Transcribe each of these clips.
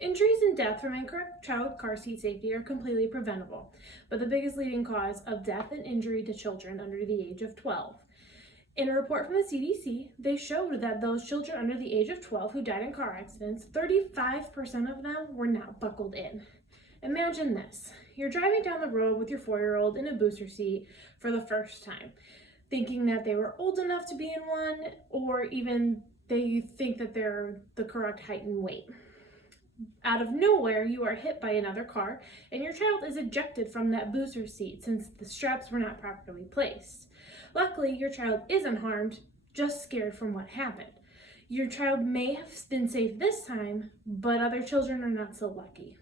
Injuries and death from incorrect child car seat safety are completely preventable, but the biggest leading cause of death and injury to children under the age of 12. In a report from the CDC, they showed that those children under the age of 12 who died in car accidents, 35% of them were not buckled in. Imagine this. You're driving down the road with your 4-year-old in a booster seat for the first time, thinking that they were old enough to be in one, or even they think that they're the correct height and weight. Out of nowhere, you are hit by another car, and your child is ejected from that booster seat since the straps were not properly placed. Luckily, your child isn't harmed, just scared from what happened. Your child may have been safe this time, but other children are not so lucky.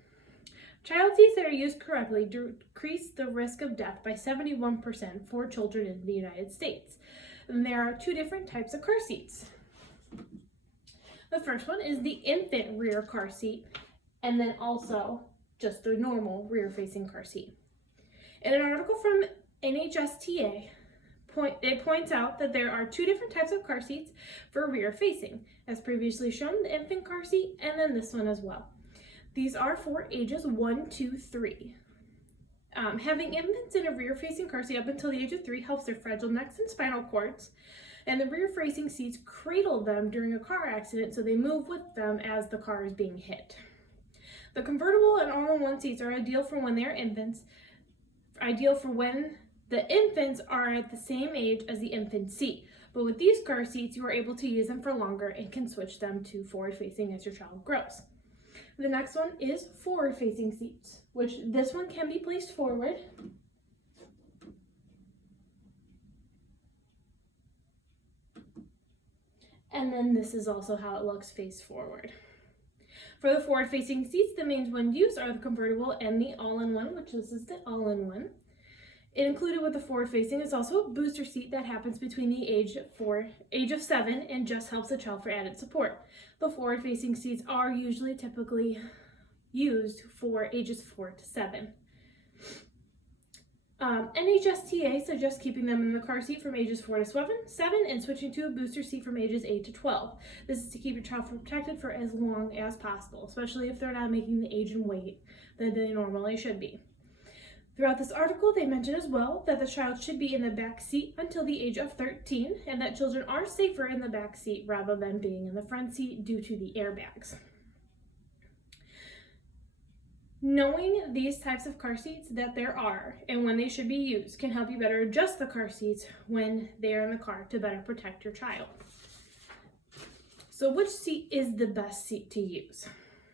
Child seats that are used correctly decrease the risk of death by 71% for children in the United States. And there are 2 different types of car seats. The first one is the infant rear car seat, and then also just the normal rear-facing car seat. In an article from NHTSA, it points out that there are 2 different types of car seats for rear-facing, as previously shown, the infant car seat, and then this one as well. These are for ages 1 to 3. Having infants in a rear-facing car seat up until the age of 3 helps their fragile necks and spinal cords, and the rear-facing seats cradle them during a car accident so they move with them as the car is being hit. The convertible and all-in-one seats are ideal for when they're infants, ideal for when the infants are at the same age as the infant seat. But with these car seats, you are able to use them for longer and can switch them to forward-facing as your child grows. The next one is forward-facing seats, which this one can be placed forward. And then this is also how it looks face forward. For the forward-facing seats, the main ones used are the convertible and the all-in-one, which this is the all-in-one. Included with the forward-facing is also a booster seat that happens between the age of 7 and just helps the child for added support. The forward-facing seats are typically used for ages 4 to 7. NHTSA suggests keeping them in the car seat from ages 4 to 7 and switching to a booster seat from ages 8 to 12. This is to keep your child protected for as long as possible, especially if they're not making the age and weight that they normally should be. Throughout this article, they mention as well that the child should be in the back seat until the age of 13, and that children are safer in the back seat rather than being in the front seat due to the airbags. Knowing these types of car seats that there are and when they should be used can help you better adjust the car seats when they are in the car to better protect your child. So which seat is the best seat to use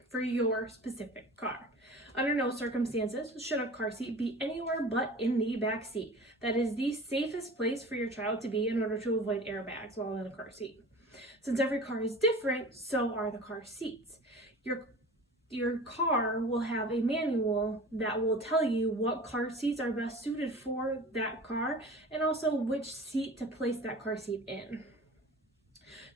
for your specific car? Under no circumstances should a car seat be anywhere but in the back seat. That is the safest place for your child to be in order to avoid airbags while in a car seat. Since every car is different, so are the car seats. Your car will have a manual that will tell you what car seats are best suited for that car and also which seat to place that car seat in.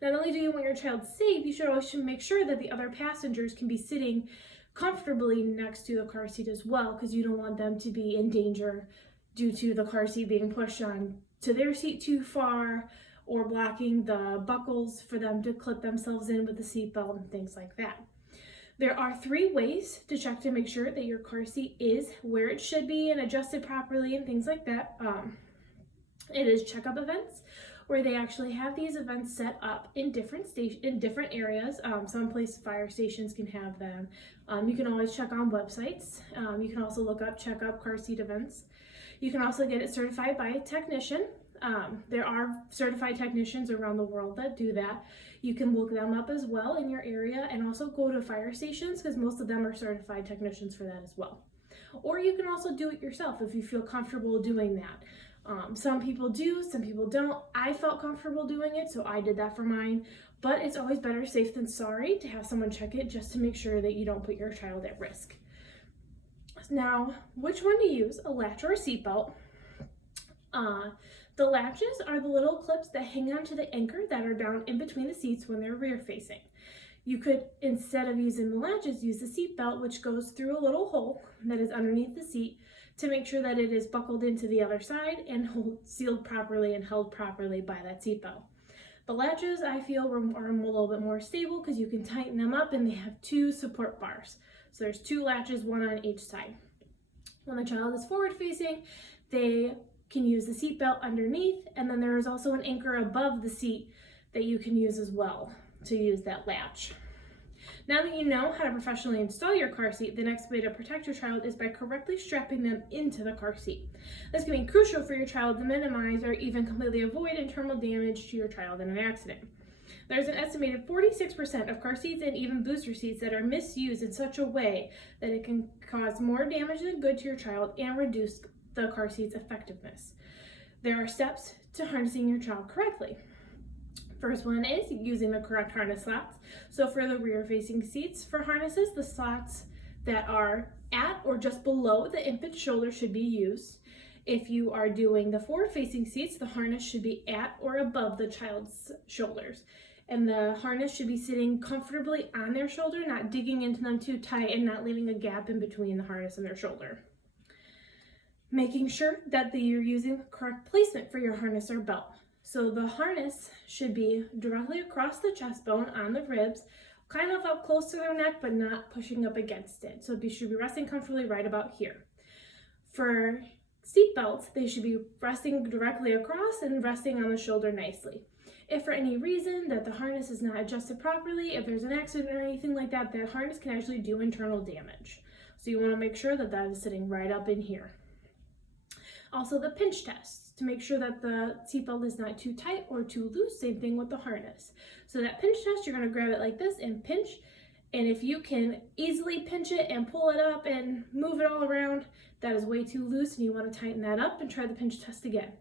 Not only do you want your child safe, you should always make sure that the other passengers can be sitting comfortably next to the car seat as well, because you don't want them to be in danger due to the car seat being pushed on to their seat too far or blocking the buckles for them to clip themselves in with the seatbelt and things like that. There are 3 ways to check to make sure that your car seat is where it should be and adjusted properly and things like that. It is checkup events, where they actually have these events set up in different areas. Some places, fire stations can have them. You can always check on websites. You can also look up checkup car seat events. You can also get it certified by a technician. There are certified technicians around the world that do that. You can look them up as well in your area and also go to fire stations because most of them are certified technicians for that as well. Or you can also do it yourself if you feel comfortable doing that. Some people do, some people don't. I felt comfortable doing it, so I did that for mine. But it's always better safe than sorry to have someone check it just to make sure that you don't put your child at risk. Now, which one to use, a latch or a seatbelt? The latches are the little clips that hang onto the anchor that are down in between the seats when they're rear facing. You could, instead of using the latches, use the seatbelt, which goes through a little hole that is underneath the seat to make sure that it is buckled into the other side and sealed properly and held properly by that seatbelt. The latches, I feel, are a little bit more stable because you can tighten them up and they have 2 support bars. So there's 2 latches, 1 on each side. When the child is forward facing, they can use the seat belt underneath, and then there is also an anchor above the seat that you can use as well to use that latch. Now that you know how to professionally install your car seat, the next way to protect your child is by correctly strapping them into the car seat. This can be crucial for your child to minimize or even completely avoid internal damage to your child in an accident. There's an estimated 46% of car seats and even booster seats that are misused in such a way that it can cause more damage than good to your child and reduce the car seat's effectiveness. There are steps to harnessing your child correctly. First one is using the correct harness slots. So for the rear facing seats for harnesses, the slots that are at or just below the infant's shoulder should be used. If you are doing the forward facing seats, the harness should be at or above the child's shoulders. And the harness should be sitting comfortably on their shoulder, not digging into them too tight and not leaving a gap in between the harness and their shoulder. Making sure that you're using the correct placement for your harness or belt. So the harness should be directly across the chest bone on the ribs, kind of up close to their neck, but not pushing up against it. So it should be resting comfortably right about here. For seat belts, they should be resting directly across and resting on the shoulder nicely. If for any reason that the harness is not adjusted properly, if there's an accident or anything like that, the harness can actually do internal damage. So you want to make sure that that is sitting right up in here. Also the pinch test to make sure that the seatbelt is not too tight or too loose, same thing with the harness. So that pinch test, you're going to grab it like this and pinch, and if you can easily pinch it and pull it up and move it all around, that is way too loose and you want to tighten that up and try the pinch test again.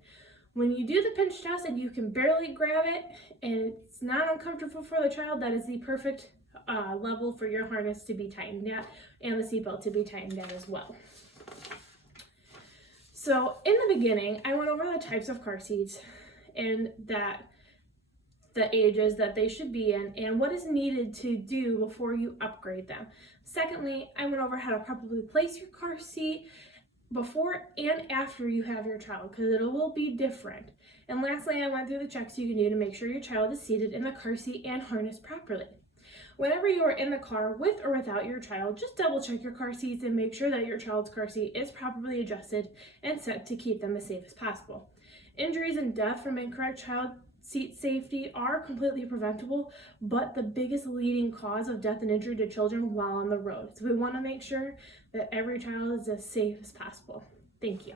When you do the pinch test and you can barely grab it and it's not uncomfortable for the child, that is the perfect level for your harness to be tightened at and the seatbelt to be tightened at as well. So in the beginning, I went over the types of car seats and that the ages that they should be in and what is needed to do before you upgrade them. Secondly, I went over how to properly place your car seat before and after you have your child, because it will be different. And lastly, I went through the checks you can do to make sure your child is seated in the car seat and harnessed properly. Whenever you are in the car with or without your child, just double check your car seats and make sure that your child's car seat is properly adjusted and set to keep them as safe as possible. Injuries and death from incorrect child seat safety are completely preventable, but the biggest leading cause of death and injury to children while on the road. So we want to make sure that every child is as safe as possible. Thank you.